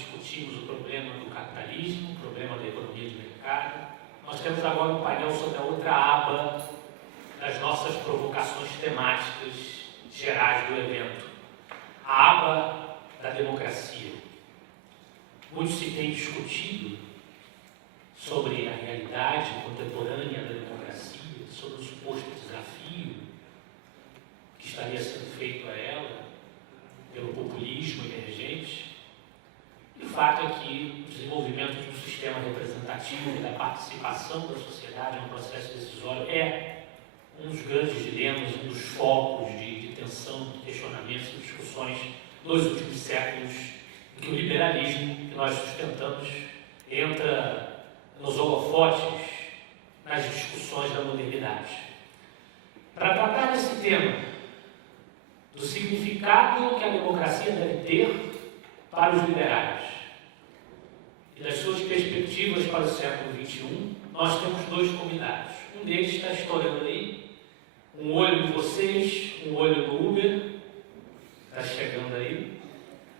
discutimos o problema do capitalismo, o problema da economia de mercado. Nós temos agora um painel sobre a outra aba das nossas provocações temáticas gerais do evento. A aba da democracia. Muito se tem discutido sobre a realidade contemporânea da democracia, sobre o suposto desafio que estaria sendo feito a ela pelo populismo emergente. E o fato é que o desenvolvimento de um sistema representativo e da participação da sociedade no processo decisório é um dos grandes dilemas, um dos focos de tensão, de questionamentos e discussões dos últimos séculos, em que o liberalismo que nós sustentamos entra nos holofotes nas discussões da modernidade. Para tratar desse tema, do significado que a democracia deve ter para os liberais e das suas perspectivas para o século XXI, nós temos dois convidados. Um deles está estourando aí, um olho em vocês, um olho no Uber, está chegando aí.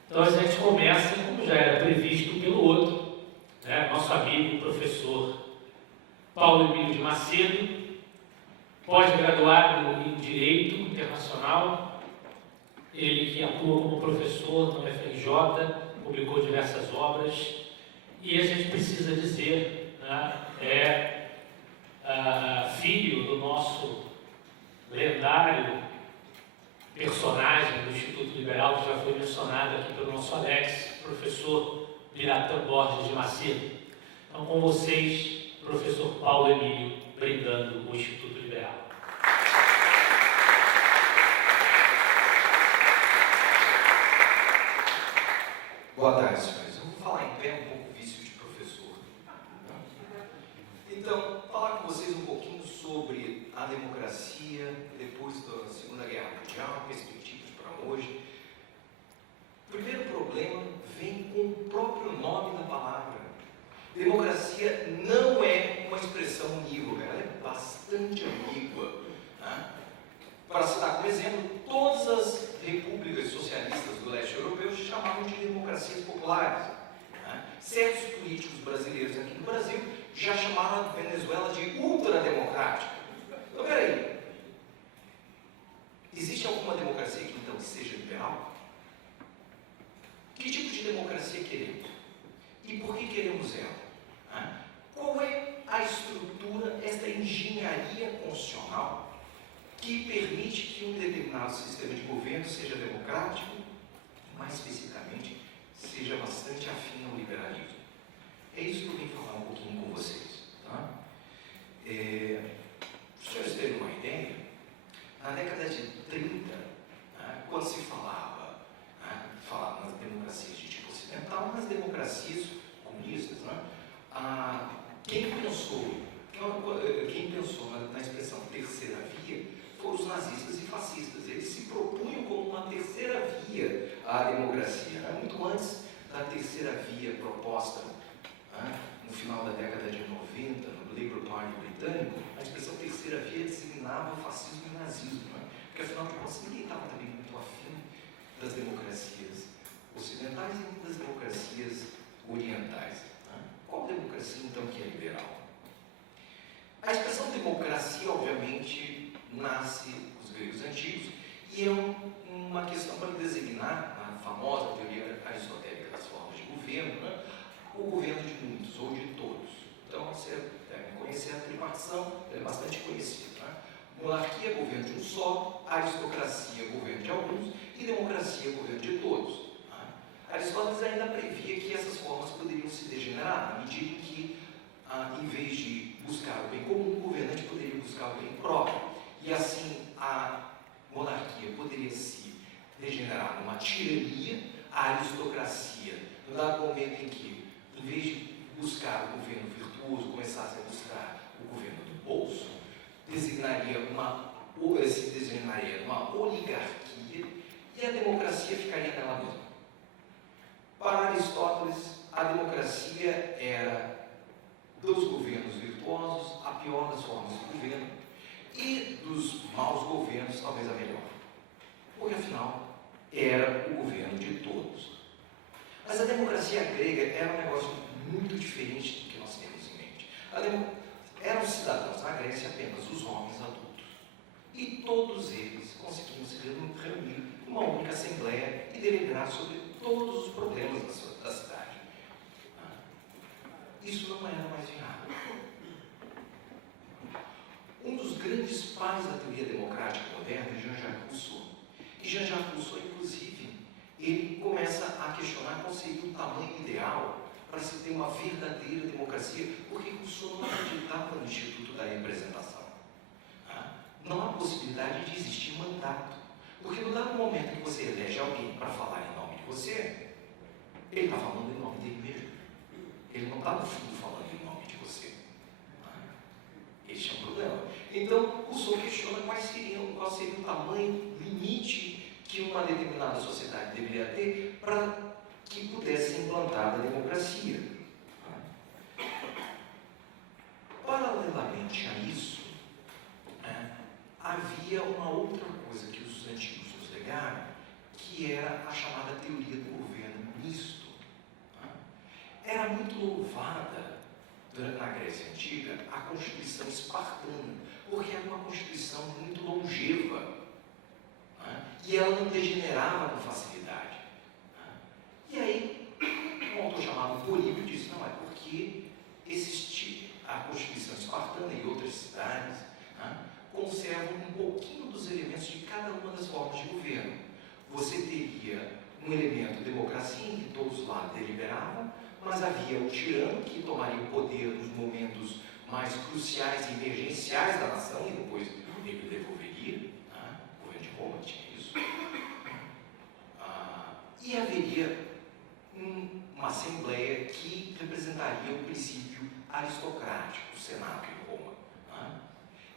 Então a gente começa, como já era previsto, pelo outro, né? Nosso amigo, professor Paulo Emílio de Macedo, pós-graduado em Direito Internacional, ele que atua como professor no FRJ, publicou diversas obras, e a gente precisa dizer, né, filho do nosso lendário personagem do Instituto Liberal, que já foi mencionado aqui pelo nosso Alex, professor Biratã Borges de Macedo. Então, com vocês, professor Paulo Emílio, brindando o Instituto Liberal. Boa tarde, senhores. Eu vou falar em pé, um pouco vício de professor. Então, falar com vocês um pouquinho sobre a democracia depois da Segunda Guerra Mundial, perspectivas para hoje. O primeiro problema vem com o próprio nome da palavra. Democracia não é uma expressão unívoca, ela é bastante ambígua. Né? Para citar como exemplo, todas as repúblicas socialistas do leste europeu se chamavam de democracias populares. Né? Certos políticos brasileiros aqui no Brasil já chamaram a Venezuela de ultrademocrática. Então, peraí. Existe alguma democracia que então seja liberal? Que tipo de democracia queremos? E por que queremos ela? Né? Qual é a estrutura, esta engenharia constitucional que permite que um determinado sistema de governo seja democrático e, mais especificamente, seja bastante afim ao liberalismo? É isso que eu vim falar um pouquinho com vocês. Tá? Para os senhores terem uma ideia, na década de 30, né, quando se falava nas democracias de tipo ocidental, nas democracias comunistas, né, quem pensou na expressão terceira via foram os nazistas e fascistas. Eles se propunham como uma terceira via à democracia, né? Muito antes da terceira via proposta, né, no final da década de 90, no Labour Party britânico. A expressão terceira via designava fascismo e nazismo, né? Porque afinal de contas ninguém estava também muito afim das democracias ocidentais e das democracias orientais. Né? Qual democracia então que é liberal? A expressão democracia, obviamente, nasce dos gregos antigos e é uma questão para designar a famosa teoria aristotélica das formas de governo, né? O governo de muitos ou de todos. Então, você deve conhecer a tripartição, ela é bastante conhecida. Né? Monarquia, governo de um só, aristocracia, governo de alguns e democracia, governo de todos. Né? Aristóteles ainda previa que essas formas poderiam se degenerar, na medida em que, em vez de buscar o bem comum, o governante poderia buscar o bem próprio. E assim, a monarquia poderia se degenerar numa tirania, a aristocracia, no dado momento em que, em vez de buscar o governo virtuoso, começasse a buscar o governo do bolso, se designaria uma oligarquia e a democracia ficaria nela mesma. Para Aristóteles, a democracia era dos governos virtuosos a pior das formas de governo e dos maus governos talvez a melhor. Porque afinal era o governo de todos. Mas a democracia grega era um negócio muito diferente do que nós temos em mente. Eram cidadãos na Grécia apenas os homens adultos. E todos eles conseguiam se reunir numa única assembleia e deliberar sobre todos os problemas da cidade. Isso não era mais viável. Um dos grandes pais da teoria democrática moderna é Jean-Jacques Rousseau. E Jean-Jacques Rousseau, inclusive, ele começa a questionar qual seria o tamanho ideal para se ter uma verdadeira democracia, porque Rousseau não acreditava no Instituto da Representação. Não há possibilidade de existir mandato, porque no dado momento que você elege alguém para falar em nome de você, ele está falando em nome dele mesmo. Ele não está, no fundo, falando em nome de você. Esse é um problema. Então, Rousseau questiona qual seria o tamanho limite que uma determinada sociedade deveria ter para que pudesse ser implantada a democracia. Paralelamente a isso, havia uma outra coisa que os antigos nos legaram, que era a chamada teoria do governo misto. Era muito louvada na Grécia Antiga a Constituição espartana, porque era uma Constituição muito longeva, e ela não degenerava com facilidade. E aí, um autor chamado Políbio disse, não, é porque a Constituição espartana e outras cidades conservam um pouquinho dos elementos de cada uma das formas de governo. Você teria um elemento de democracia em que todos lá deliberavam, mas havia o tirano que tomaria o poder nos momentos mais cruciais e emergenciais da nação e depois ele devolveria. O governo de Roma tinha isso. E haveria uma assembleia que representaria o princípio aristocrático, o Senado em Roma.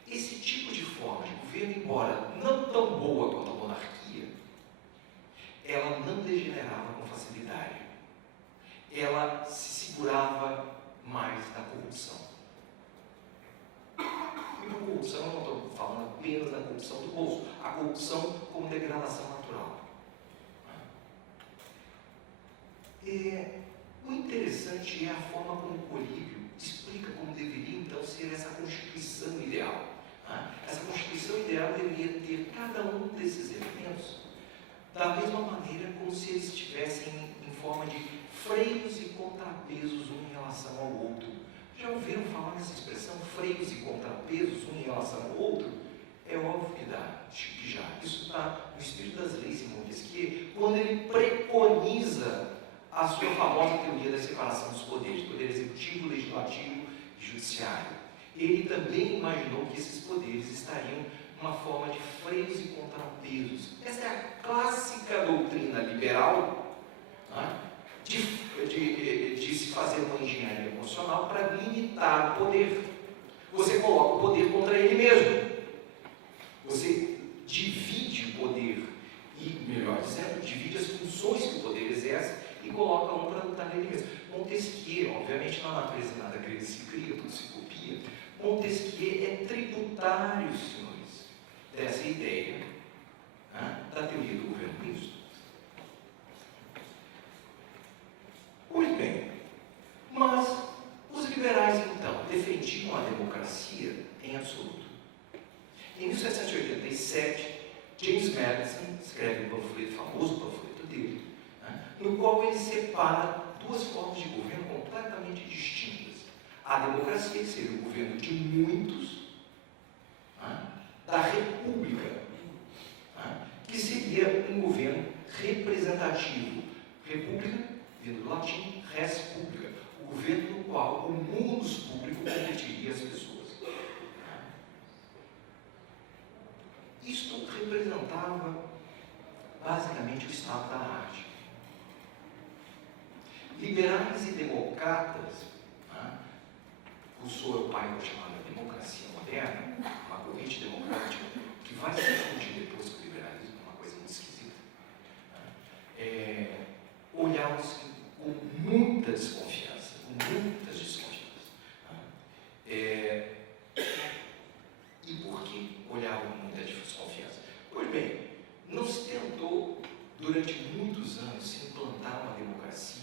Esse tipo de forma de governo, embora não tão boa quanto a monarquia, ela não degenerava com facilidade. Ela se segurava mais da corrupção. E por corrupção, eu não estou falando apenas da corrupção do bolso, a corrupção como degradação natural. O interessante é a forma como o Políbio explica como deveria então ser essa Constituição ideal. Essa Constituição ideal deveria ter cada um desses elementos da mesma maneira como se eles estivessem em forma de freios e contrapesos um em relação ao outro. Já ouviram falar nessa expressão, freios e contrapesos um em relação ao outro? É óbvio que já. Isso está no Espírito das Leis de Montesquieu, quando ele preconiza a sua famosa teoria da separação dos poderes, poder executivo, legislativo e judiciário. Ele também imaginou que esses poderes estariam numa forma de freios e contrapesos. Essa é a clássica doutrina liberal de se fazer uma engenharia emocional para limitar o poder. Você coloca o poder contra ele mesmo. Você divide o poder e, melhor dizendo, divide as funções que o poder exerce e coloca um para lutar nele mesmo. Montesquieu, obviamente na natureza nada se cria, tudo se copia. Montesquieu é tributário, senhores, dessa ideia da teoria do governo misto. Pois bem, mas os liberais então defendiam a democracia em absoluto. Em 1787, James Madison escreve um panfleto, famoso panfleto dele, no qual ele separa duas formas de governo completamente distintas. A democracia, que seria o governo de muitos, da república, que seria um governo representativo. República, vindo do latim, res publica, o governo no qual o munus público competiria as pessoas. Isto representava basicamente o estado da arte. Liberais e democratas, Rousseau é o pai da chamada democracia moderna, uma corrente democrática que vai se fundir depois com o liberalismo, uma coisa muito esquisita. Olhavam-se com muita desconfiança, com muitas desconfianças. E por que olhavam com muita desconfiança? Pois bem, não se tentou durante muitos anos se implantar uma democracia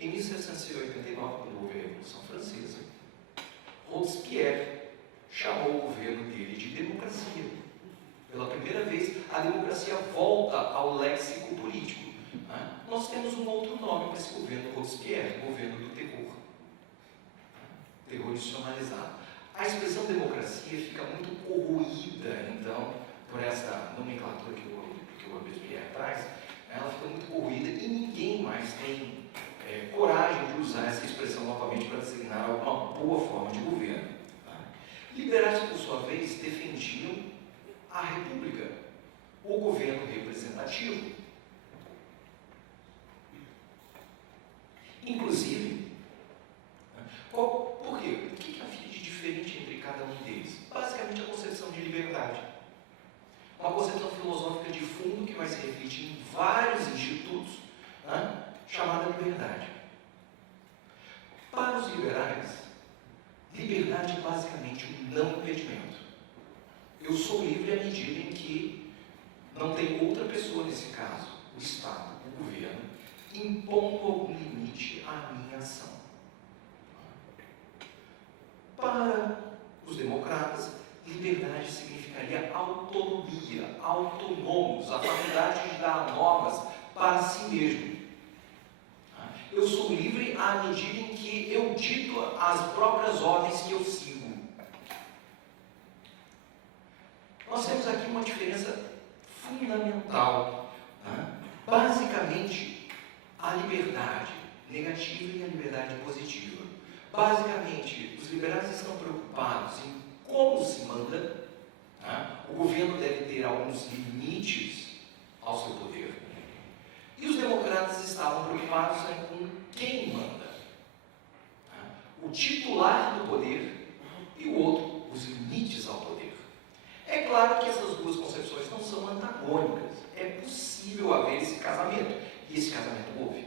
Em 1789, quando houve a Revolução Francesa, Robespierre chamou o governo dele de democracia. Pela primeira vez, a democracia volta ao léxico político. Nós temos um outro nome para esse governo Robespierre, governo do terror. Terror institucionalizado. A expressão democracia fica muito corroída, então, por essa nomenclatura que o Robespierre traz, ela fica muito corroída e ninguém mais tem coragem de usar essa expressão novamente para designar alguma boa forma de governo. Liberais, por sua vez, defendiam a república, o governo representativo. Inclusive, por quê? O que havia de diferente entre cada um deles? Basicamente a concepção de liberdade. Uma concepção filosófica de fundo que vai se refletir em vários institutos, chamada liberdade. Para os liberais, liberdade é basicamente um não impedimento. Eu sou livre à medida em que não tem outra pessoa, nesse caso, o Estado, o governo, impondo algum limite à minha ação. Para os democratas, liberdade significaria autonomia, autônomos, a faculdade de dar normas para si mesmo. Eu sou livre à medida em que eu dito as próprias ordens que eu sigo. Nós temos aqui uma diferença fundamental. Basicamente, a liberdade negativa e a liberdade positiva. Basicamente, os liberais estão preocupados em como se manda. O governo deve ter alguns limites ao seu poder. E os democratas estavam preocupados com quem manda. O titular do poder e o outro, os limites ao poder. É claro que essas duas concepções não são antagônicas. É possível haver esse casamento. E esse casamento houve.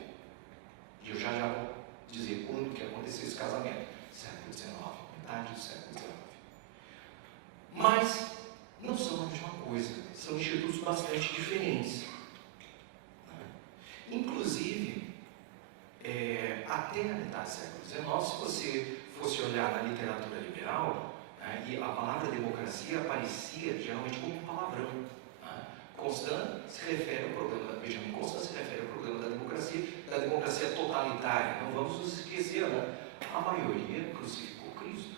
E eu já vou dizer quando que aconteceu esse casamento. Século XIX, metade do século XIX. Mas não são a mesma coisa. São institutos bastante diferentes. Inclusive, até a metade do século XIX, se você fosse olhar na literatura liberal, e a palavra democracia aparecia geralmente como um palavrão. Constant se refere ao programa, Benjamin Constant se refere ao programa da democracia totalitária. Não vamos nos esquecer, a maioria crucificou Cristo.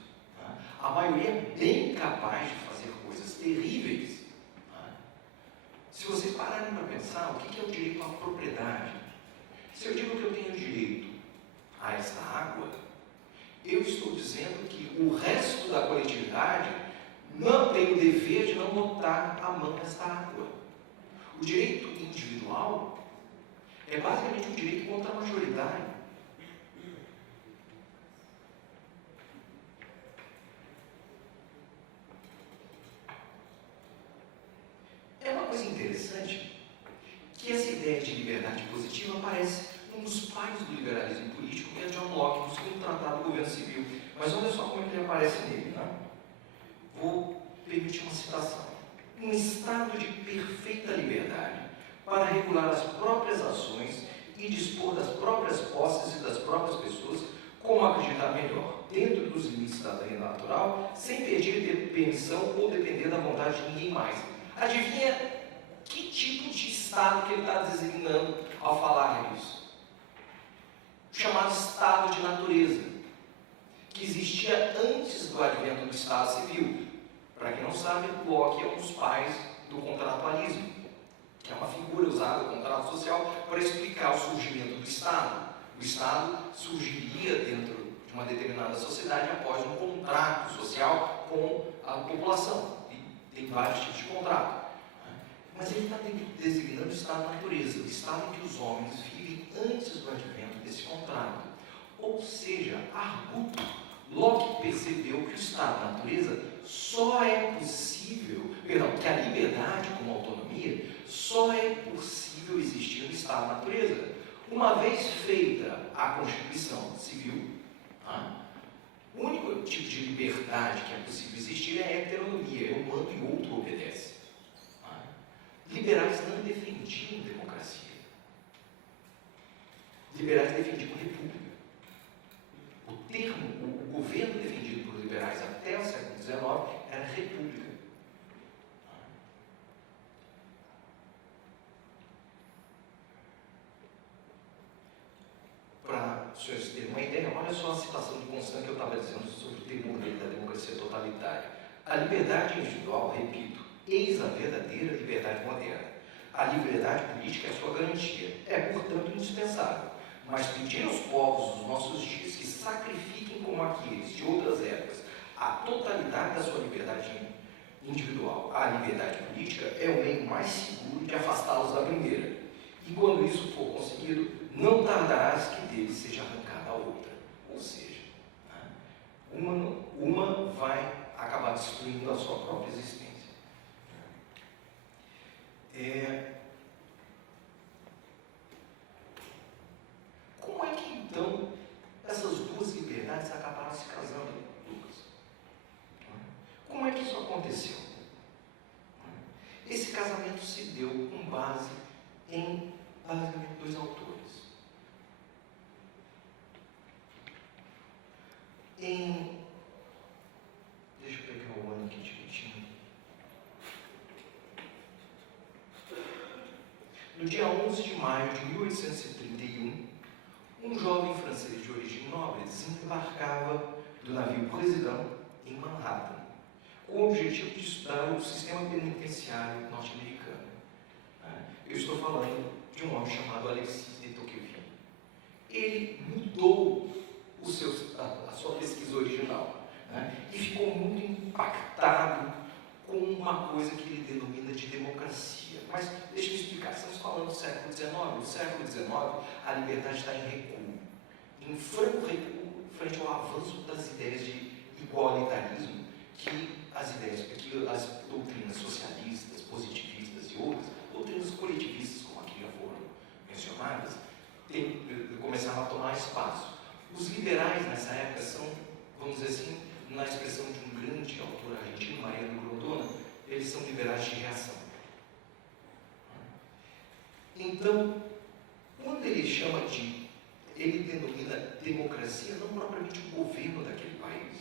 A maioria é bem capaz de fazer coisas terríveis. Se vocês pararem para pensar, o que é o direito à propriedade? Se eu digo que eu tenho direito a esta água, eu estou dizendo que o resto da coletividade não tem o dever de não botar a mão nesta água. O direito individual é basicamente um direito contra a majoritário. É uma coisa interessante que essa ideia de liberdade positiva aparece num dos pais do liberalismo político, que é John Locke, no segundo tratado do governo civil. Mas olha só como ele aparece nele. Vou permitir uma citação. Um estado de perfeita liberdade para regular as próprias ações e dispor das próprias posses e das próprias pessoas como acreditar melhor, dentro dos limites da lei natural, sem pedir permissão ou depender da vontade de ninguém mais. Adivinha que tipo de estado que ele está designando ao falar isso? O chamado estado de natureza, que existia antes do advento do Estado Civil. Para quem não sabe, Locke é um dos pais do contratualismo, que é uma figura usada no contrato social para explicar o surgimento do Estado. O Estado surgiria dentro de uma determinada sociedade após um contrato social com a população. E tem vários tipos de contrato. Mas ele está designando o estado da natureza, o estado em que os homens vivem antes do advento desse contrato. Ou seja, arguto, Locke percebeu que o estado da natureza só é possível, que a liberdade como autonomia só é possível existir no estado da natureza. Uma vez feita a Constituição Civil, o único tipo de liberdade que é possível existir é a heteronomia, eu mando e outro obedece. Liberais não defendiam democracia. liberais defendiam república. O termo, o governo defendido por liberais até o século XIX era república. Para os senhores terem uma ideia, olha só a citação de Constant que eu estava dizendo sobre o temor dele da democracia totalitária. A liberdade individual, repito, eis a verdadeira liberdade moderna. A liberdade política é a sua garantia. É, portanto, indispensável. Mas pedir aos povos dos nossos dias que sacrifiquem como aqueles de outras épocas a totalidade da sua liberdade individual à liberdade política é o meio mais seguro de afastá-los da primeira. E quando isso for conseguido, não tardarás que deles seja arrancada a outra. Ou seja, uma vai acabar destruindo a sua própria existência. Como é que então essas duas liberdades acabaram se casando, Lucas? Como é que isso aconteceu? Esse casamento se deu com base em basicamente dois autores. Deixa eu pegar o ano aqui direitinho. No dia 11 de maio de 1831, um jovem francês de origem nobre desembarcava do navio Président em Manhattan, com o objetivo de estudar o sistema penitenciário norte-americano. Eu estou falando de um homem chamado Alexis de Tocqueville. Ele mudou a sua pesquisa original, e ficou muito impactado com uma coisa que ele denomina de democracia. Mas deixa eu explicar, estamos falando do século XIX. No século XIX, a liberdade está em recuo, em franco recuo frente ao avanço das ideias de igualitarismo que as doutrinas socialistas, positivistas e outras, doutrinas coletivistas, como aqui já foram mencionadas, começaram a tomar espaço. Os liberais nessa época são, vamos dizer assim, na expressão de um grande autor argentino, Mariano Grondona, eles são liberais de reação. Então, quando ele denomina democracia, não propriamente o governo daquele país,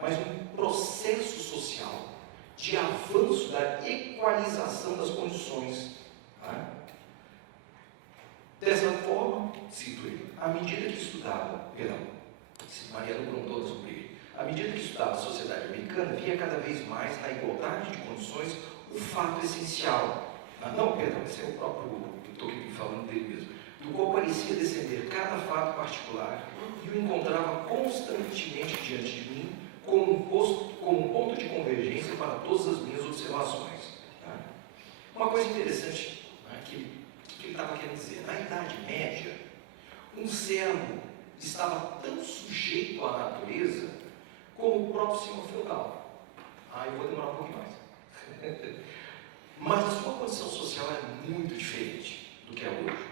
mas um processo social de avanço da equalização das condições. Dessa forma, cito ele, à medida que estudava, Mariano Grondona sobre ele, à medida que estudava a sociedade americana, via cada vez mais na igualdade de condições o fato essencial. Esse é o próprio Tocqueville falando dele mesmo, do qual parecia descender cada fato particular e o encontrava constantemente diante de mim como um ponto de convergência para todas as minhas observações. Uma coisa interessante que ele estava querendo dizer, na Idade Média, um servo estava tão sujeito à natureza como o próprio senhor feudal. Eu vou demorar um pouquinho mais. Mas a sua condição social era muito diferente do que é hoje.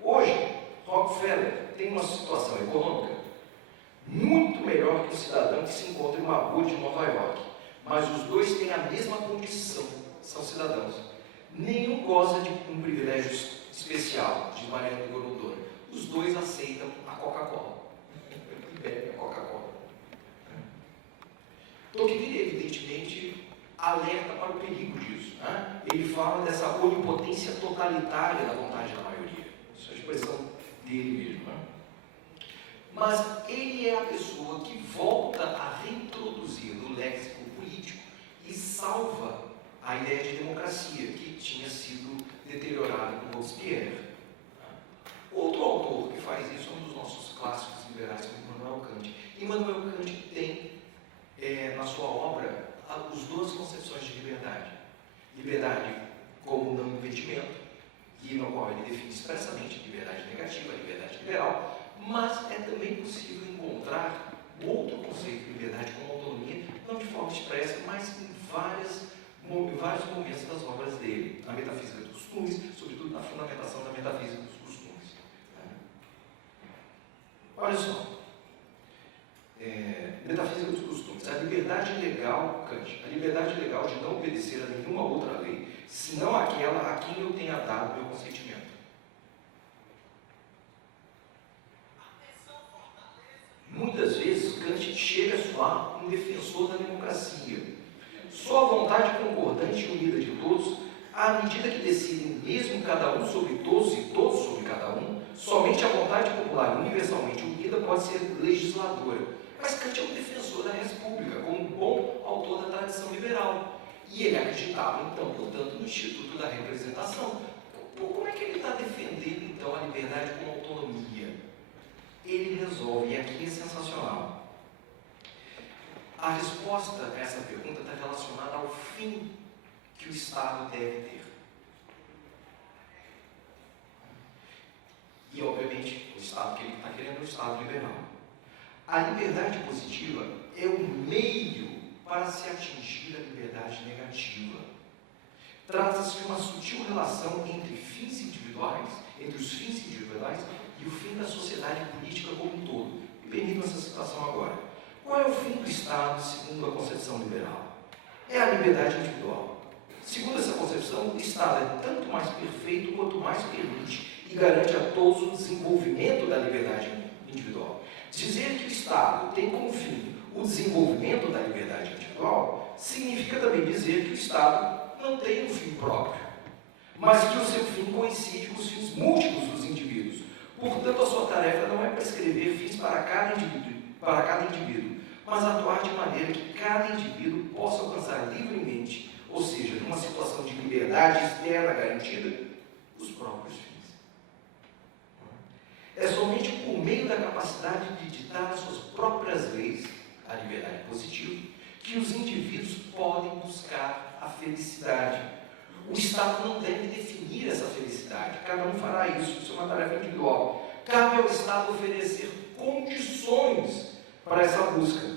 Hoje, Rockefeller tem uma situação econômica muito melhor que o cidadão que se encontra em uma rua de Nova York. Mas os dois têm a mesma condição, são cidadãos. Nenhum goza de um privilégio especial, de Mariano Grondona. Os dois aceitam a Coca-Cola. Bebem a Coca-Cola. Tocqueville, evidentemente, alerta para o perigo disso. Ele fala dessa onipotência totalitária da vontade da maioria. Isso é a expressão dele mesmo. Mas ele é a pessoa que volta a reintroduzir no léxico político e salva a ideia de democracia, que tinha sido deteriorada por Robespierre. Outro autor que faz isso é um dos nossos clássicos liberais, como Immanuel Kant. Immanuel Kant tem na sua obra as duas concepções de liberdade. Liberdade como não impedimento, e no qual ele define expressamente liberdade negativa, liberdade liberal, mas é também possível encontrar outro conceito de liberdade como autonomia, não de forma expressa, mas em vários momentos das obras dele, na metafísica dos costumes, sobretudo na fundamentação da metafísica dos costumes. Olha só, metafísica dos costumes, a liberdade legal, Kant, a liberdade legal de não obedecer a nenhuma outra lei, senão aquela a quem eu tenha dado meu consentimento. chegue a soar um defensor da democracia. Só a vontade concordante e unida de todos, à medida que decidem mesmo cada um sobre todos e todos sobre cada um, somente a vontade popular universalmente unida pode ser legisladora. Mas Kant é um defensor da República, como um bom autor da tradição liberal. E ele acreditava, então, portanto, no Instituto da Representação. Como é que ele está defendendo, então, a liberdade como autonomia? Ele resolve, e aqui é sensacional. A resposta a essa pergunta está relacionada ao fim que o Estado deve ter. E, obviamente, o Estado que ele está querendo é o Estado liberal. A liberdade positiva é o meio para se atingir a liberdade negativa. Trata-se de uma sutil relação entre fins individuais, entre os fins individuais e o fim da sociedade política como um todo. E permitam essa citação agora. Qual é o fim do Estado, segundo a concepção liberal? É a liberdade individual. Segundo essa concepção, o Estado é tanto mais perfeito quanto mais permite e garante a todos o desenvolvimento da liberdade individual. Dizer que o Estado tem como fim o desenvolvimento da liberdade individual significa também dizer que o Estado não tem um fim próprio, mas que o seu fim coincide com os fins múltiplos dos indivíduos. Portanto, a sua tarefa não é prescrever fins para cada indivíduo, mas atuar de maneira que cada indivíduo possa alcançar livremente, ou seja, numa situação de liberdade externa garantida, os próprios fins. É somente por meio da capacidade de ditar as suas próprias leis, a liberdade positiva, que os indivíduos podem buscar a felicidade. O Estado não deve definir essa felicidade, cada um fará isso, isso é uma tarefa individual. Cabe ao Estado oferecer condições para essa busca.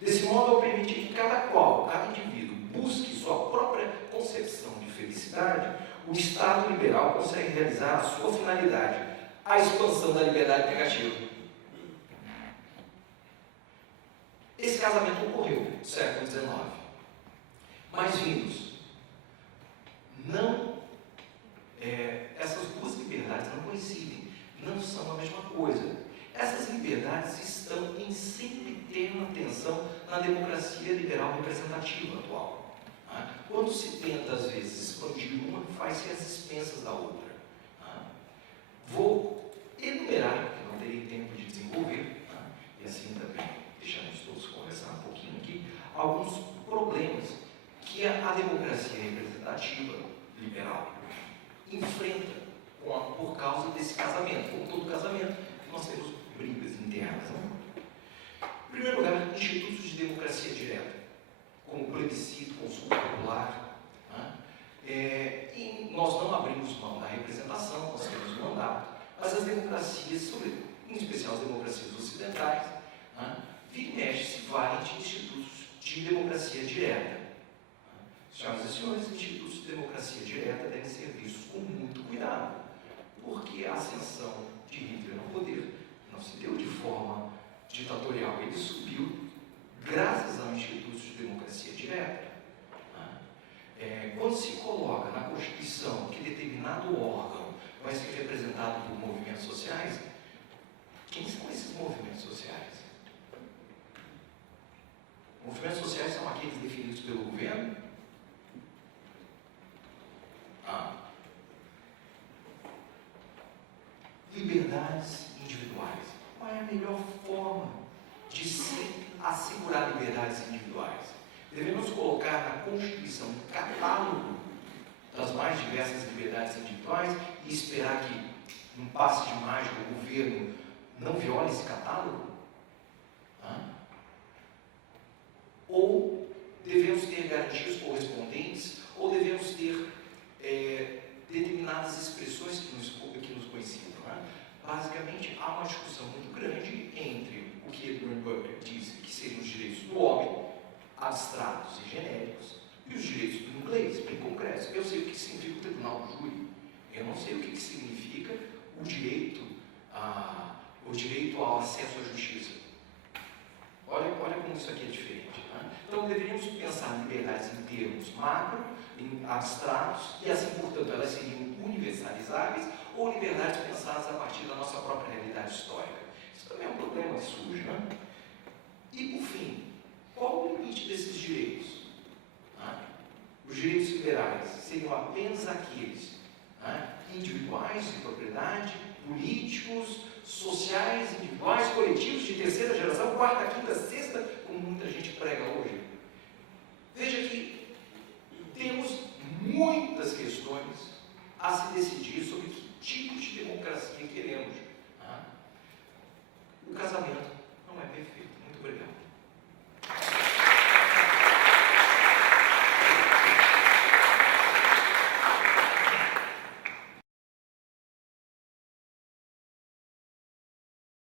Desse modo, ao permitir que cada indivíduo, busque sua própria concepção de felicidade, o Estado liberal consegue realizar a sua finalidade, a expansão da liberdade negativa. Esse casamento ocorreu no século XIX. Mas vimos, essas duas liberdades não coincidem, não são a mesma coisa. Essas liberdades estão em sempre eterna tensão na democracia liberal representativa atual. Quando se tenta, às vezes, expandir uma, faz-se às expensas da outra. Vou enumerar, porque não terei tempo de desenvolver, e assim também deixaremos todos conversar um pouquinho aqui, alguns problemas que a democracia representativa liberal enfrenta por causa desse casamento. Como todo casamento, nós temos brigas internas. Em primeiro lugar, institutos de democracia direta, como plebiscito, consulta popular. E nós não abrimos mão da representação, nós temos um mandato, mas as democracias, em especial as democracias ocidentais, vira e mexe se valem de institutos de democracia direta. Senhoras e senhores, institutos de democracia direta devem ser vistos com muito cuidado, porque a ascensão de Hitler no poder não se deu de forma ditatorial, ele subiu graças a institutos de democracia direta. Quando se coloca na Constituição que determinado órgão vai ser representado por movimentos sociais, quem são esses movimentos sociais? Movimentos sociais são aqueles definidos pelo governo? Liberdades individuais. Qual é a melhor forma de se assegurar liberdades individuais? Devemos colocar na Constituição um catálogo das mais diversas liberdades individuais e esperar que, num passe de mágica, o governo não viole esse catálogo? Ou devemos ter garantias correspondentes, ou devemos ter determinadas expressões que nos coincidam. Basicamente, há uma discussão muito grande entre o que Edmund Burke diz que seriam os direitos do homem, abstratos e genéricos, e os direitos do inglês, bem concretos. Eu sei o que significa o tribunal do júri, eu não sei o que significa o direito ao acesso à justiça. Olha como isso aqui é diferente. Então, deveríamos pensar em liberdades em termos macro, em abstratos, e assim, portanto, elas seriam universalizáveis, ou liberdades pensadas a partir da nossa própria realidade histórica. Isso também é um problema que surge, E, por fim, qual o limite desses direitos? Os direitos liberais seriam apenas aqueles individuais de propriedade, políticos, sociais, individuais, coletivos de terceira geração, quarta, quinta, sexta, como muita gente prega hoje. Veja que temos muitas questões a se decidir sobre que tipo de democracia queremos. O casamento não é perfeito. Muito obrigado.